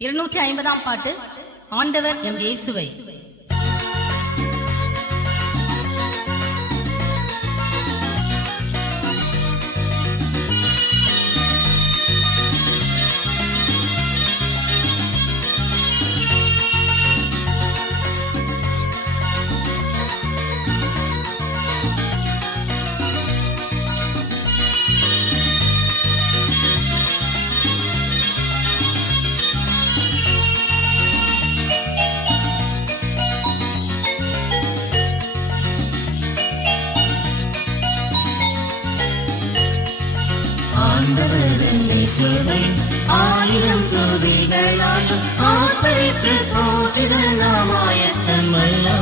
250 பாட்டு. ஆண்டவர் எம் இயேசுவை. ஆண்டவரின் இயேசுவை ஆயிரம் துதிகளாலும் ஆர்ப்பரித்து போற்றிடலாம் ஆயத்தமல்லோ.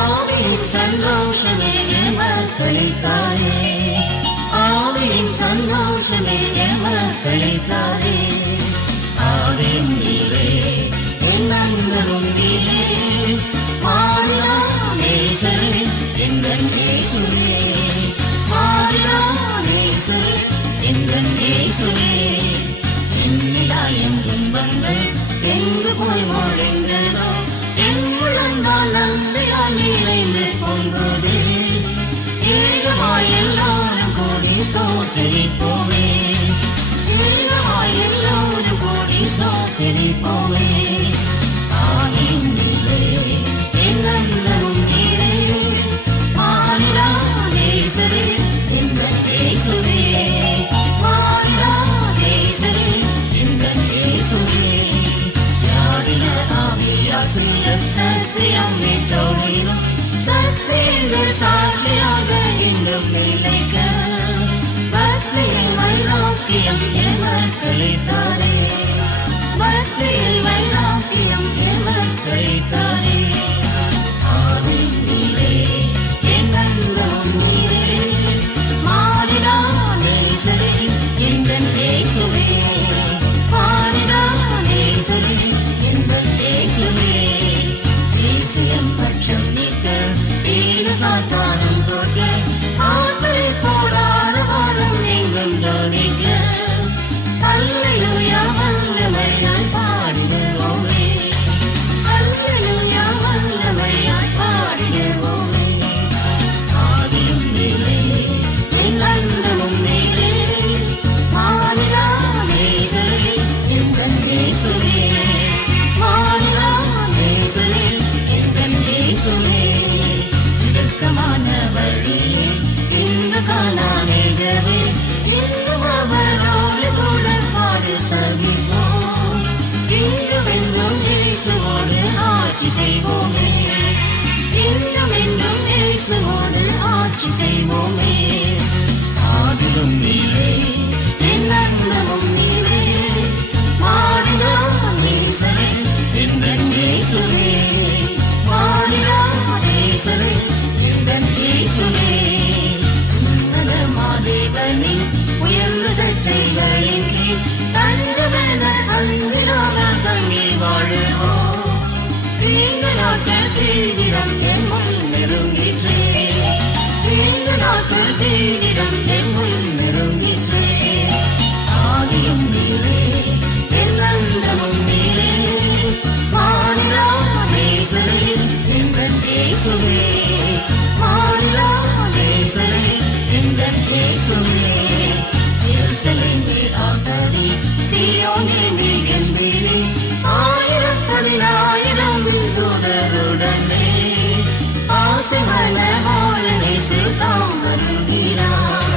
ஆவியின் சந்தோஷமே எமக்களித்தாரே, ஆவியின் சந்தோஷமே எமக்களித்தாரே. ஆவியின் நீரே என் அன்பரும் நீரே, மாறிலா நேசரே எங்கள் இயேசுவே, மாறிலா நேசரே எங்கள் இயேசுவே. என்னிலாயம் துன்பங்கள் எங்கு போய் மொழிந்ததோ, என் முழங்கால் அன்பினால் நிறைந்து பொங்குதே. ஏகமாய் எல்லோரும் கூடி ஸ்தோத்திரிப்போமே, ஏகமாய் எல்லோரும் கூடி ஸ்தோத்திரிப்போமே. ஆவியின் நீரே என் அன்பரும் நீரே, மாறிலா நேசரே எங்கள் இயேசுவே, மாறிலா நேசரே எங்கள் இயேசுவே. ஜாதிய ஆவியாசியம் சத்தியம் மீட்டோடினும் சத்தியங்கள் சாட்சியாக இன்னும் நிலைக்க, பக்தியில் வைராக்கியம் எமக்களித்தாரே, பக்தியில் வைராக்கியம் எமக்களித்தாரே. ஆவியின் நீரே என் அன்பரும் நீரே, மாறிலா நேசரே எங்கள் இயேசுவே, மாறிலா நேசரே எங்கள் இயேசுவே. இயேசுவின் பட்சம் நீக்க வீர சாத்தானும் தோற்க, ஆர்ப்பரிப்போடான வாரம் எங்கும் தோணிக்க, அல்லேலூயா வல்லமையாய் பாடிடுவோமே, அல்லேலூயா வல்லமையாய் பாடிடுவோமே. ஆவியும் நீரே என் அன்பரும் நீரே, மாறிலா நேசரே எங்கள் இயேசுவே, மாறிலா நேசரே எங்கள் இயேசுவே. இடுக்கமான வழியே இந்த காணாமேகவே, இன்னும் அவரோடு கூட பாடு சகிப்போம். இன்னும் இன்னும் இயேசுவோடு ஆட்சி செய்வோமே, இன்னும் இன்னும் இயேசுவோடு ஆட்சி செய்வோமே. ஆதியும் நீரே என் அன்பரும் நீரே, மாறிலா நேசரே எங்கள் இயேசுவே, மாறிலா நேசரே எங்கள் இயேசுவே. உன்னதமாதேவனின் உயர்வு சற்றைகளின் கீழ் தஞ்சமென அஞ்சினாமல் தங்கில் வாழுவோம். தீங்கு நாட்கள் தீவிரம் என் முன் நெருங்கிற்றே, தீங்கு நாட்கள் தீவிரம் என் முன் நெருங்கிற்றே. ஆவியும் நீரே என் அன்பரும் நீரே, மாறிலா நேசரே எங்கள் இயேசுவே, மாறிலா நேசரே எங்கள் இயேசுவே. எருசலேமே ஆதரி, சீயோனே நீ என்பீரே, 1000 தூதருடனே ஆசை மலர்வாழனே சுல்தான் வருகிறார்,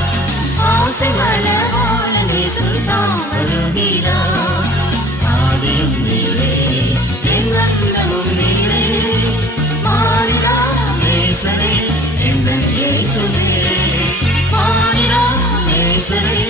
ஆசை மலர்வாழனே சுல்தான் வருகிறார். ஆவியும் நீரே என் அன்பரும் நீரே, மாறிலா நேசரே எங்கள் இயேசுவே, மாறிலா நேசரே